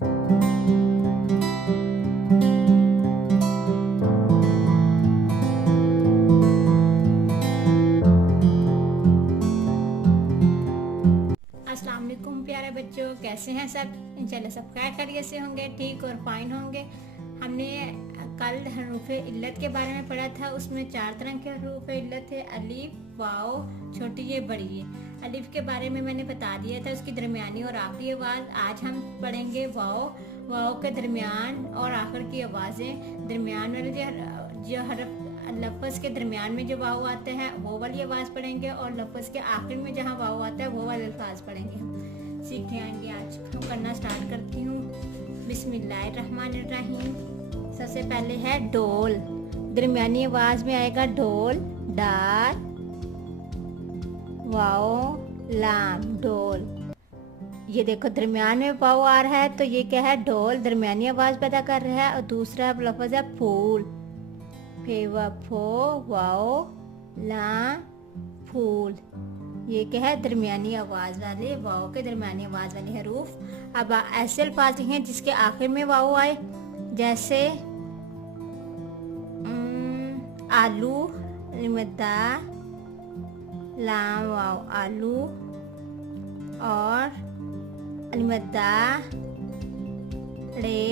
अस्सलाम वालेकुम प्यारे बच्चों, कैसे हैं सब? इंशाल्लाह सब खैरियत से होंगे, ठीक और फाइन होंगे। हमने कल हरूफ इल्लत के बारे में पढ़ा था। उसमें 4 तरह के हरूफ इल्लत थे, अलिफ, वाव, छोटी ये बड़ी ये। अलिफ के बारे में मैंने बता दिया था, उसकी दरमियानी और आखिरी आवाज़। आज हम पढ़ेंगे वाव। वाव के दरमियान और आखिर की आवाज़ें। दरमियान वाले जो हरफ लफ्ज़ के दरमियान में जो वाव आते हैं वो वाली आवाज़ पढ़ेंगे, और लफ्ज़ के आखिर में जहाँ वाव आता है वो वाले अल्फाज पढ़ेंगे। हम सीखते आएंगे। आज हम करना स्टार्ट करती हूँ। बिस्मिल्लाहिर्रहमानिर्रहीम। सबसे पहले है डोल। दरमियानी आवाज़ में आएगा डोल, डाल, वाव, लाम, डोल। ये देखो दरमियान में वाव आ रहा है तो ये क्या है? डोल, दरमियानी आवाज़ पैदा कर रहा है। और दूसरा लफ्ज़ है फूल, फेवा, फो, वाओ, ला, फूल। ये क्या है? दरमियानी आवाज़ वाले, वाओ के दरमियानी आवाज़ वाले हरूफ। अब ऐसे अल्फाज हैं जिसके आखिर में वाओ आए, जैसे आलू, लिमदा, लाम, वाओ, आलू, और लिमदा, रे,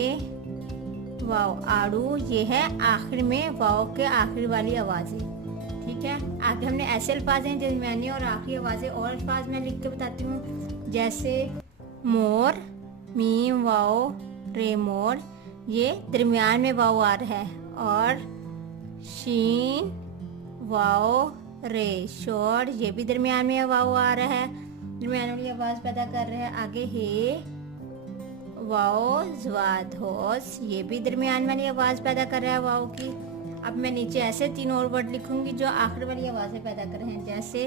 वाव, आड़ू। ये है आखिर में वाव के आखिर वाली आवाज़ें। ठीक है, आगे हमने ऐसे अल्फाज हैं दरमियानी और आखिरी आवाज़ें। और अल्फाज मैं लिख के बताती हूँ, जैसे मोर, मीम, वाव, रे, मोर। ये दरमियान में वाव आ रहा है। और शीन, वाव, रे, शोर। ये भी दरमियान में वाव आ रहा है, दरमियान वाली आवाज़ पैदा कर रहे हैं। आगे हे, वाओ, ज़्वाद, होस। ये भी दरमियान वाली आवाज़ पैदा कर रहा है वाओ की। अब मैं नीचे ऐसे 3 और वर्ड लिखूंगी जो आखिर वाली आवाज़ें पैदा कर रहे हैं, जैसे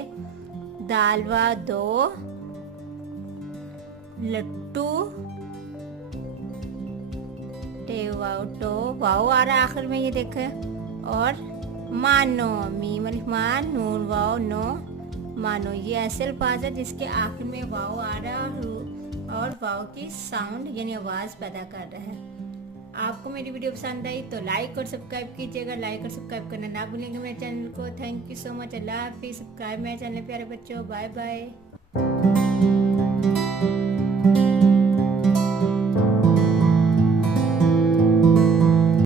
दालवा, दो, लट्टू, टेवाओ, टो, वाओ आ रहा है आखिर में, ये देखें। और मानो, मीम अलिफ मान, नून, वाओ, नो, मानो। ये ऐसे अल्फाज है जिसके आखिर में वाओ आ रहा है और वाव की साउंड यानी आवाज़ पैदा कर रहा है। आपको मेरी वीडियो पसंद आई तो लाइक और सब्सक्राइब कीजिएगा। लाइक और सब्सक्राइब करना ना भूलेंगे मेरे चैनल को। Thank you so much. अल्लाह हाफिज़। सब्सक्राइब मेरे चैनल प्यारे बच्चों। Bye bye.